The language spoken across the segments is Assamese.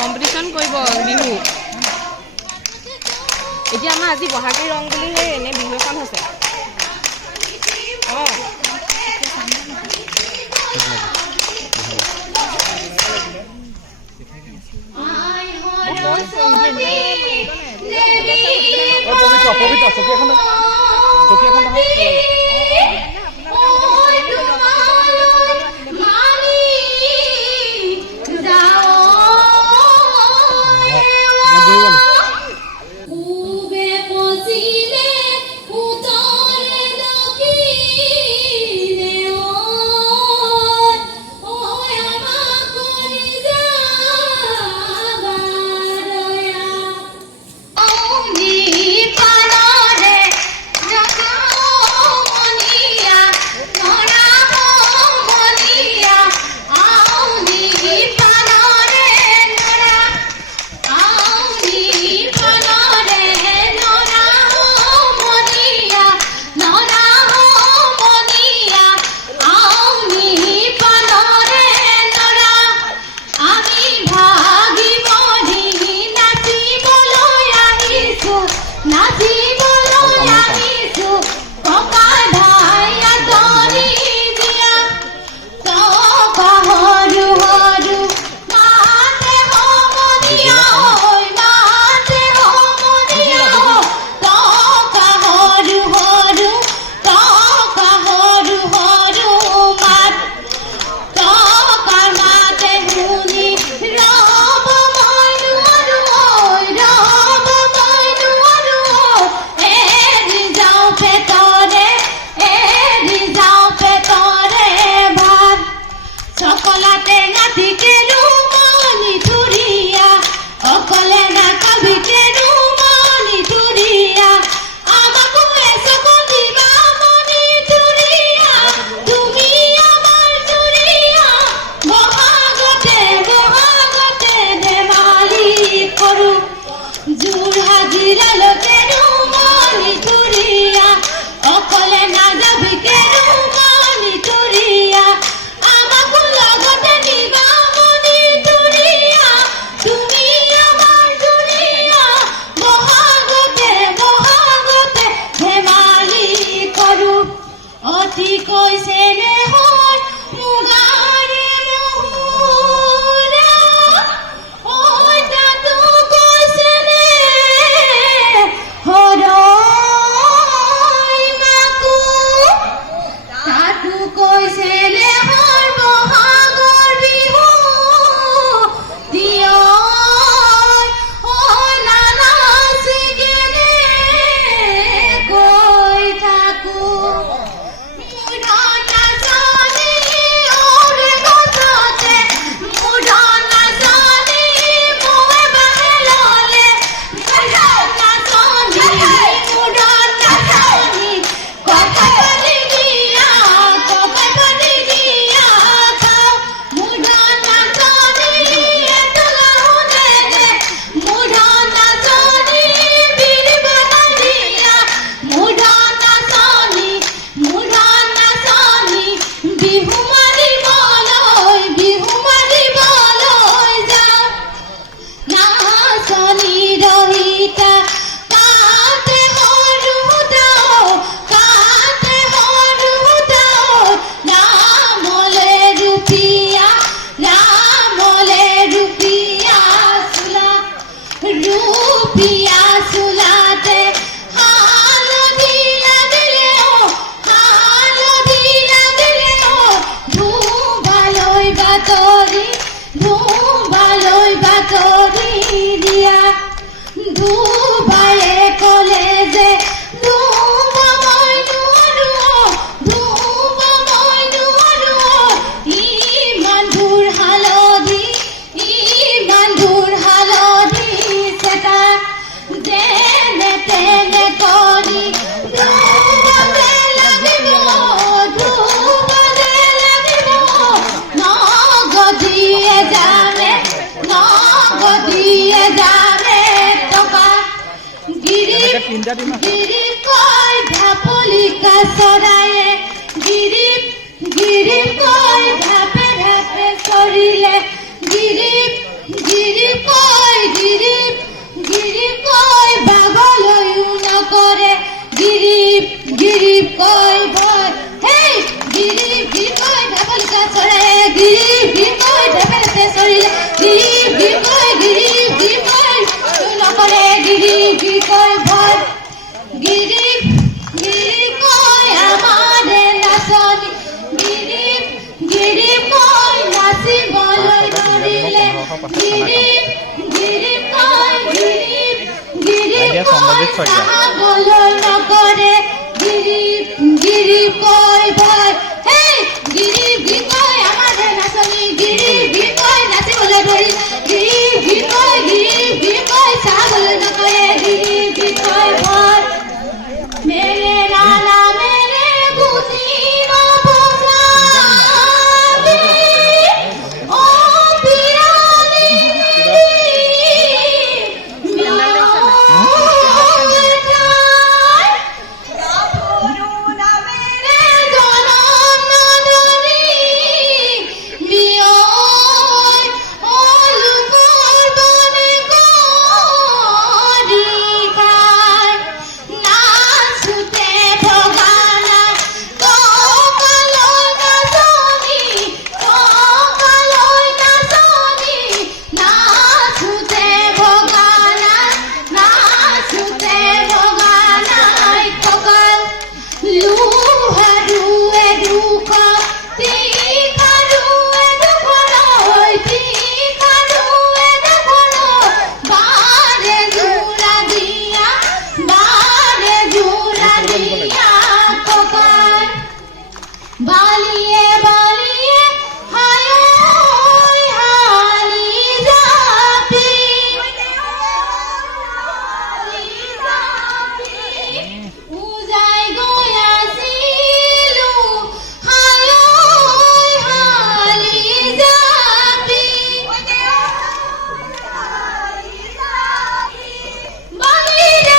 কম্পিটিশ্যন কৰিব বিহু এতিয়া আমাৰ আজি বহাগী ৰং বুলি সেই এনে বিহু এখন হৈছে দিয়ে যাবে গিৰি কয় ঢাপলিকা চৰায়ে গিৰি গিৰি কয় ঢাপে ঢাপে চৰিলে গিৰি গিৰি কয় বাঘলৈও নকৰে গিৰি গিৰি কয় ভয় হেই গিৰি গিৰি কয় ঢাপলিকা চৰায়ে গিৰি গিৰি কয় ঢাপে ঢাপে চৰিলে গিৰি গিৰি কয় নকৰে গিৰি গিৰি কয় ভয় গিৰি গিৰি কয় আমাৰে নাচনী গিৰি গিৰি কয় নাচিবলৈ ধৰিলে গিৰি গিৰি কয় চাবলৈ নকৰে গিৰি গিৰি কয় ভয় হেই গিৰি গিৰি কয় আমাৰে নাচনী গিৰি গিৰি কয় নাচিবলৈ ধৰিলে গিৰি গিৰি কয় চাবলৈ নকৰে গিৰি গিৰি কয় ভয় मेरे लाला मेरे गुनीमा बजावे ओ पियाली मिया ना मेरे जनम नदरी मिया ओ लुकर बने गोरी खाय নাচুতে ভগানা ককালৈ নাচনী নাচুতে ভগানা ককাল লুহাৰুৱে দুখ তীখাৰুৱে দুখলৈ বাৰে জোৰা দিয়া ককাল বালিয়ে বালিয়ে হায় হালি যাবি উজাই গৈ আছিলো হায় হালি যাবি বালিৰে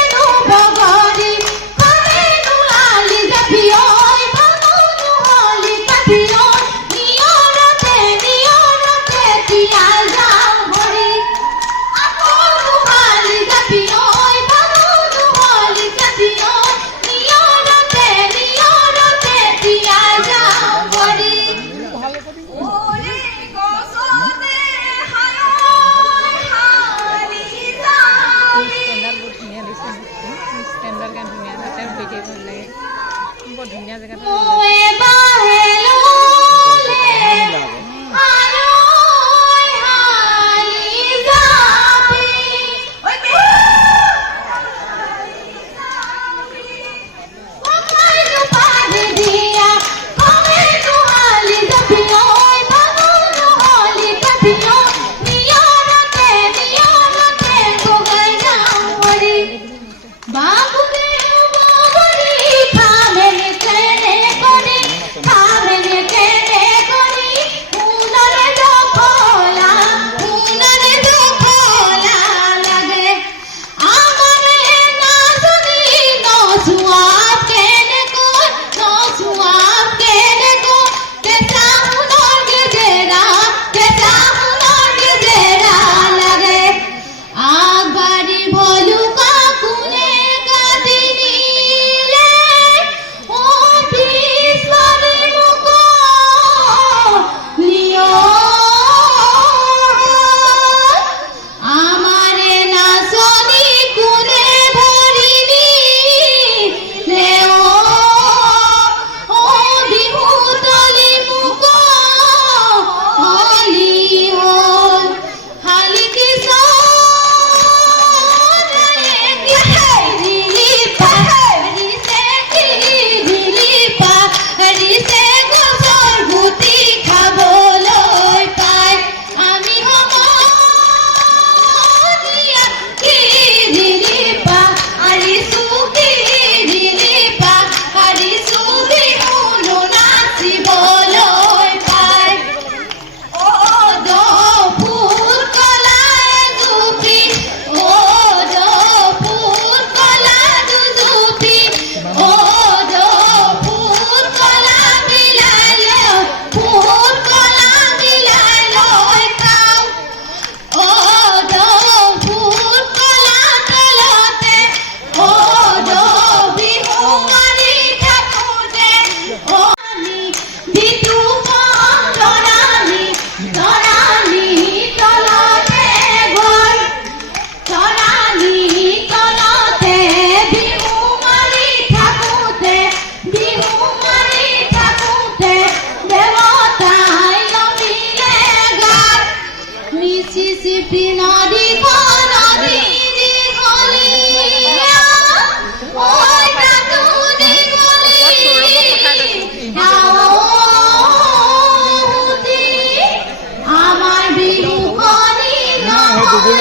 বগৰী কলেনো লালি যাবি ঐ ভাঙনো হলি কাঠি ঐ নিয়ৰতে তিয়াই যাওঁ ভৰি আকনো হালি যাবি ঐ ভাঙনো হলি কাঠি ঐ নিয়ৰতে তিয়াই যাওঁ ভৰি ওৰে গছতে হায় হালি যাবি মোয়ে বাহেললে হায় হালি যাবি ককাইনো পাৰি দিয়া কমেনো হালি যাবি ঐ ভাঙনো হলি কাঠি ঐ নিয়ৰতে বগাই যাওঁ ভৰি বাবুদেউ বগৰী খামে নদী নদী দীঘলীয়া ঐ তাতো দীঘলীয়া আমাৰ বিহুখনি নহয়